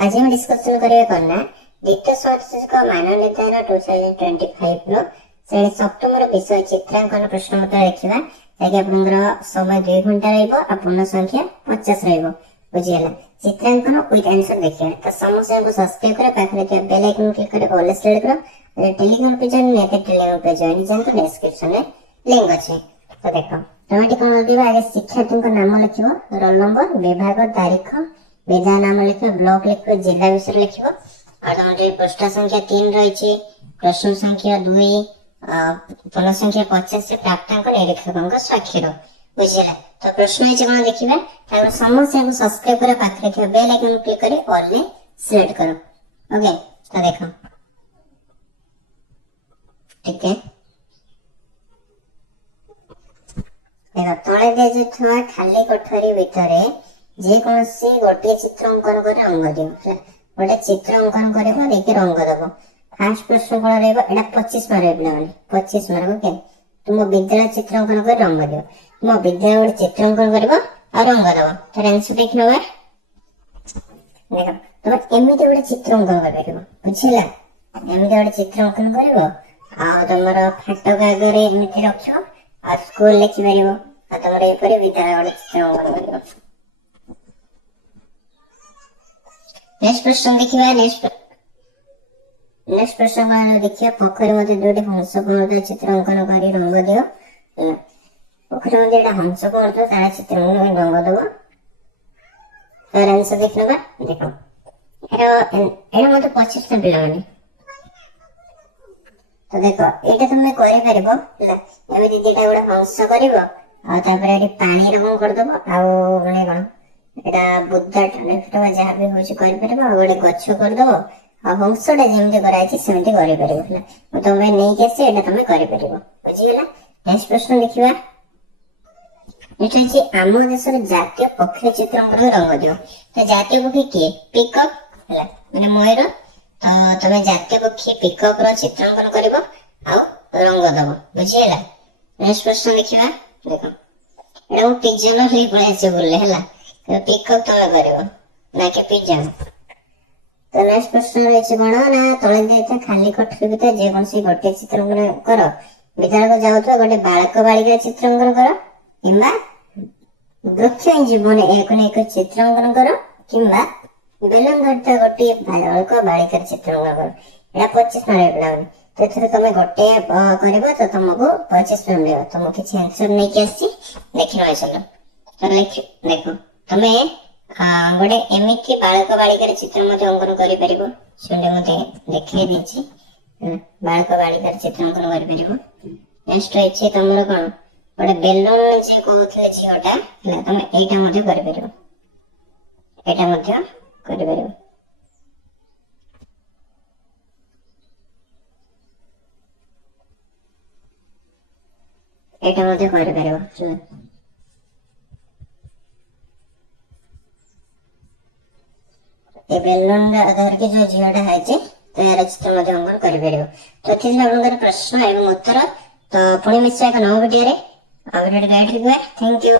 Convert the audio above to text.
आज हम डिस्कशन करिए करना द्वितीय षोडशिक मानवनीतार 2025 रो से सप्तम विषय चित्रांकन प्रश्न उत्तर देखिबा ताकि आपनकर समय 2 घंटा रहइबो आ पूर्ण संख्या 50 रहइबो बुझियला। चित्रांकन विथ आंसर देखिए तो समस्या को सब्सक्राइब करे पाखरे के बेल आइकन क्लिक करे ऑल सेलेक्ट करो। टेलीग्राम पे जॉइन नहीं तो टेलीग्राम पे जॉइन जान तो डिस्क्रिप्शन में लिंक अछि। तो देखो तमे कोन दिबा आगे शिक्षार्थी को नाम लिखिबो, रोल नंबर, विभाग, तारीख, विद्या नाम लिखिबो, ब्लॉक लिखिबो, जिला विषय लिखिबो और तमे पृष्ठ संख्या 3 रहिछि, प्रश्न संख्या 2 पूर्ण संख्या 50 से प्राप्तांक निरीक्षकक स्वाक्षर बुझिला। तो प्रश्न है कोन देखिबा तार समस्या को सब्सक्राइब करे पाखरे के बेल आइकन क्लिक करे ऑल में सेलेक्ट करो। ओके तो देखो ठीक है तले दिया खाली कोठरी भितर जेकोसी गोटे चित्र अंकन कर रंग दियो। गोटे चित्र अंकन करबो देखि रंग दबो। फर्स्ट प्रश्न कोन रहबो एटा 25 मार्क रहबो माने 25 मार्क। ओके तुम विद्यालय चित्र अंकन कर रंग दियो। तुम विद्यालय गोटे चित्र अंकन करबो आ रंग दबो। तो आंसर देखिनो देखो तुम एमिति गोटे चित्र अंकन करबो बुझिला। एमिति गोटे चित्र अंकन करबो आ तमरा फाटक आगरे एमिति रखियो आ स्कूल लिखि परिबो आ तमरा एपरि विद्यालय गोटे चित्र अंकन करबो। नेक्स्ट प्रश्न देखिबा। नेक्स्ट प्रश्न में देखिए पोखरी मध्य दुटी हंस को चित्र अंकन करी रंग दियो। पोखरी मध्य एटा हंस को अर्थ तारा चित्र में रंग दबो। तो आंसर देखिबा देखो एटा मते 25 टा पिला माने। तो देखो एटा तुम करि परिबो एमिति जेटा गोटे हंस करिवो आ तापर एटी पानी रंग कर दबो आ माने कोन एटा बुद्धा टनेक्टवा जहा भी होछि करि परिबो आ गोटे गच्छ कर दबो आ हंसडे जेमते कराइछि सेमते करि परिबो ना। तो मैं नै केसे एटा तुम करि परिबो बुझियला। नेक्स्ट प्रश्न देखिबा। एटा छि आम देशर जातीय पक्षी चित्र अंकन रंग दियो। तो जातीय पक्षी के पिकअप हला माने मयूर। तो तुम जातीय पक्षी पिकअप रो चित्र अंकन करबो आ रंग दबो बुझियला। नेक्स्ट प्रश्न देखिबा। देखो एटा वो पिजन रे पळे से बोलले हला तो पिकअप तुम करबो ना के पिजन। तो नेक्स्ट प्रश्न रहिछि कोन ना तळे देते खाली कोठरी भितर जे कोनसी गोटे चित्र अंकन करो। विद्यालय को जाउथो गोटे बालक बालिका चित्र अंकन करो किंबा वृक्ष जीवन एक चित्र अंकन करो किंबा बेलून धरता गोटे बालक बालिका चित्र अंकन करो। एटा 25 मार्क लागो। तो एथरे तमे गोटे करबो तो तुमको 25 मार्क मिलबो। तुम किछि आंसर नै के आसी देखिनो आइसलो। तो देखो तमे गोटे एमिति बालक बालिका चित्र मते अंकन करि परिबो। सुंदे मते देखि देछि बालक बालिका चित्र अंकन करि परिबो। नेक्स्ट है तमरो कोन गोटे बेलून जे कहउथले जियोटा हला तमे एटा मते करि परिबो। एटा मते करि परिबो। एटा मते करि परिबो। ए बेलून आधार के जो जियोटा है जे तो यार चित्र मते अंकन करि परिबो। तो थिस आपनकर प्रश्न एवं उत्तर तो पुणी मिस एक नव वीडियो रे अपडेट गाइड दिबा। Thank you.